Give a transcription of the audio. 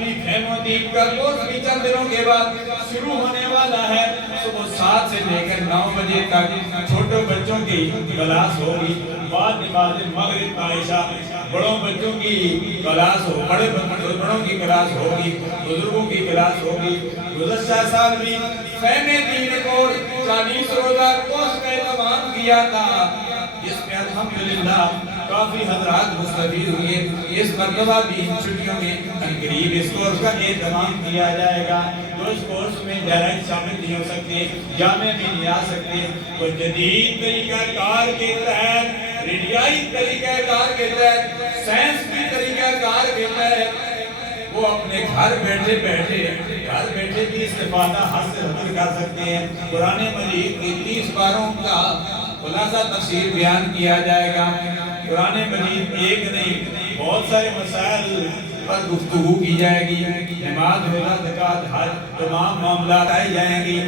یعنی فہم و دین کا کورس بھی چند دنوں کے بعد شروع ہونے والا ہے۔ صبح 7 سے لے کر 9 بجے تک چھوٹوں بچوں کی کلاس ہوگی، بعد نماز مغرب کا عشاء بڑوں بچوں کی کلاس ہو، بڑوں کی کلاس ہوگی، بزرگوں کی کلاس ہوگی۔ گزشتہ سال بھی فہم دین کورس 40 روزہ کورس کا اہتمام کیا تھا، جس میں الحمدللہ کافی حضرات مستفید ہوئے۔ اس مرتبہ بھی ان چھٹیوں میں قریب اس کورس کا اہتمام کیا جائے گا۔ جو اس کورس میں ڈائریکٹ شامل نہیں ہو سکتے، جامع میں نہیں آ سکتے، وہ جدید طریقہ کار کے تحت، ریڈیائی طریقہ کار کے تحت، سائنس کی طریقہ کار کے تحت وہ اپنے گھر بیٹھے بھی استفادہ حاصل کر سکتے ہیں۔ قرآن مجید کی 30 پاروں کا خلاصہ تفسیر بیان کیا جائے گا۔ قرآن مجید ایک نہیں، بہت سارے مسائل پر گفتگو کی جائے گی۔ نماز، روزہ، زکوٰۃ، حج، تمام معاملات آئی جائیں گی۔